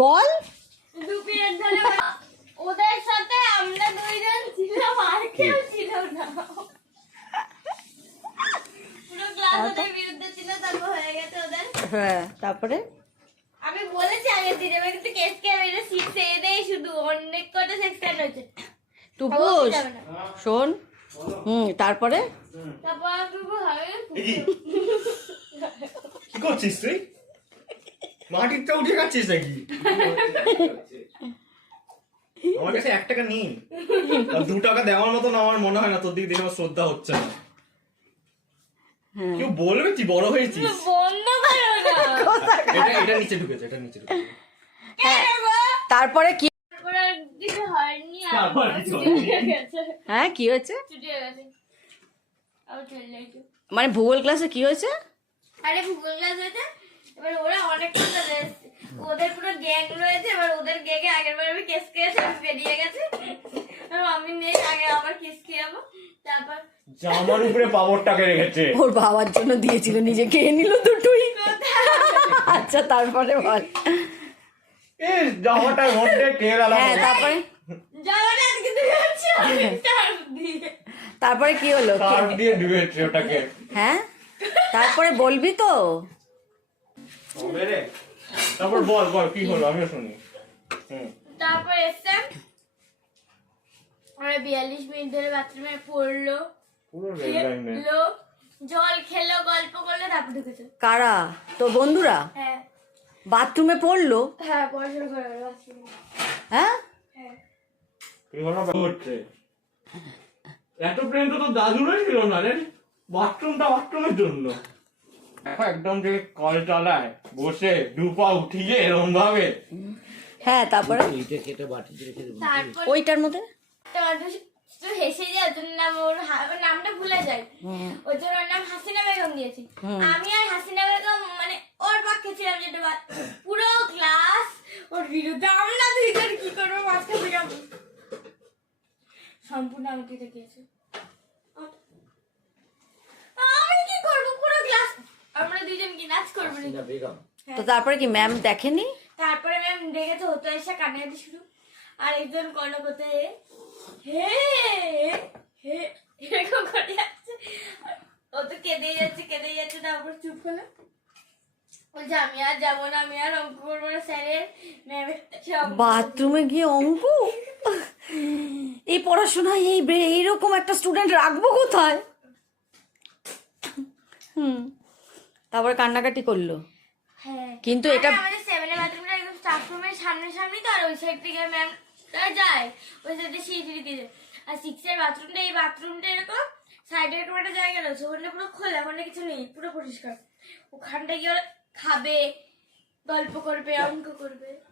বল। ওদের সাথে আমরা দুইজন ছিলাম, আর কেউ ছিল না। পুরো ক্লাস ওদের বিরুদ্ধে ছিল, তারপর হয়ে গেছে ওদের। হ্যাঁ, তারপরে আমি বলেছি আগের দিন, এবার কিন্তু কেস কে মেরে সিক্স এদেই শুধু অনেক কটা সেকশন হয়েছে। টুপুস শোন। তারপরে তারপর টুকু হবে কি করছিস তুই? মাটিরটা উঠে খাচ্ছিস নাকি? আমার কাছে 1 টাকা নেই, আর 2 টাকা দেওয়ার মতন আমার মনে হয় না। তোর দিকে দেখে আমার শ্রদ্ধা হচ্ছে না। কেউ বলবে তুই বড় হয়েছিস? বন্ধ করো না। এটা নিচে ঢুকেছে, এটা নিচে ঢুকেছে। তারপরে কি? তারপর আর কিছু হয়নি, তারপর আর কিছু ছুটি হয়ে গেছে। হ্যাঁ, কি হয়েছে? ছুটি হয়ে গেছে, আবার চলে যাইছো। মানে ভূগোল ক্লাসে কি হয়েছে? আরে ভূগোল ক্লাস হয়েছে, এবার ওরা অনেক কথা ওদের পুরো গ্যাং রয়েছে। এবার ওদের গ্যাংয়ে আগের বার আমি কেস খেয়েছি, আমি বেরিয়ে গেছে। আর আমি নেই, আগে আবার কেস খেয়ে যাবো। তারপর জামার উপরে পাওয়ারটাকে রেখেছে। ওর বাবার জন্য দিয়েছিল, নিজে খেয়ে নিল দুটোই। আচ্ছা, তারপরে বল। এই জামাটার মধ্যে কে গেল? হ্যাঁ, তারপরে যাওয়াটা আজকে দিয়ে যাচ্ছি অনেক টাইম দিয়ে। তারপরে কি হলো? তার দিয়ে ঢুকেছে ওটাকে। হ্যাঁ, তারপরে বলবি তো? হবে রে। তারপর বল বল কি হলো, আমিও শুনি। তারপর এসছে, ওরা 42 মিনিট ধরে বাথরুমে পড়লো, পুরো রেড লাইনে। খেলো, জল খেলো, গল্প করলো, তারপর ঢুকেছে। কারা? তোর বন্ধুরা হ্যাঁ বাথরুমে পড়লো? হ্যাঁ, পড়াশোনা করে বাথরুমে। হ্যাঁ, হ্যাঁ, কি হলো হচ্ছে? এত প্রেম তো তোর দাদুরই ছিল না রে। বাথরুমের জন্য একদম যে কল চালায় বসে দুপা উঠিয়ে এরকম ভাবে। হ্যাঁ, তারপরে তারপর ওইটার মধ্যে তো হেসে যায়, ওর নাম, ওর নামটা ভুলে যায়। ওই জন্য ওর নাম হাসিনা বেগম দিয়েছি। আমি আর হাসিনা বেগম মানে ওর পক্ষে ছিলাম, যেটা পুরো ক্লাস ওর বিরুদ্ধে। আমরা দুইজন কি করবো, মাঝখান থেকে সম্পূর্ণ আমি কেটে গিয়েছে। আমি কি করবো, পুরো ক্লাস আমরা দুইজন কি নাচ করবো নাকি? তো তারপরে কি ম্যাম দেখেনি? তারপরে ম্যাম ডেকেছে, হতো এসে কান্নাকাটি শুরু। আর একজন কলো করতে হে হে এরকম করে যাচ্ছে। ও তো কেঁদেই যাচ্ছে। তারপর চুপ হলো, বলছে আমি আর যাবো না, আমি আর অঙ্ক করবো না স্যারের ম্যামের। বাথরুমে গিয়ে অঙ্ক? এই পড়াশোনায় এইরকম একটা স্টুডেন্ট রাখবো কোথায়? তারপরে কান্নাকাটি করলো। হ্যাঁ, কিন্তু এটা আমাদের 7 এর বাথরুমটা একদম স্টাফ রুমের সামনে তো, আর ওই সাইড থেকে ম্যাম যায়, ওই সাইডে সিঁড়ি দিয়ে যায়। আর 6 এর বাথরুমটা, এই বাথরুমটা এরকম সাইডে এরকম একটা জায়গা রয়েছে, ওখানে পুরো খোলা, ওখানে কিছু নেই, পুরো পরিষ্কার। ওখানটা গিয়ে ওরা খাবে, গল্প করবে, অঙ্ক করবে।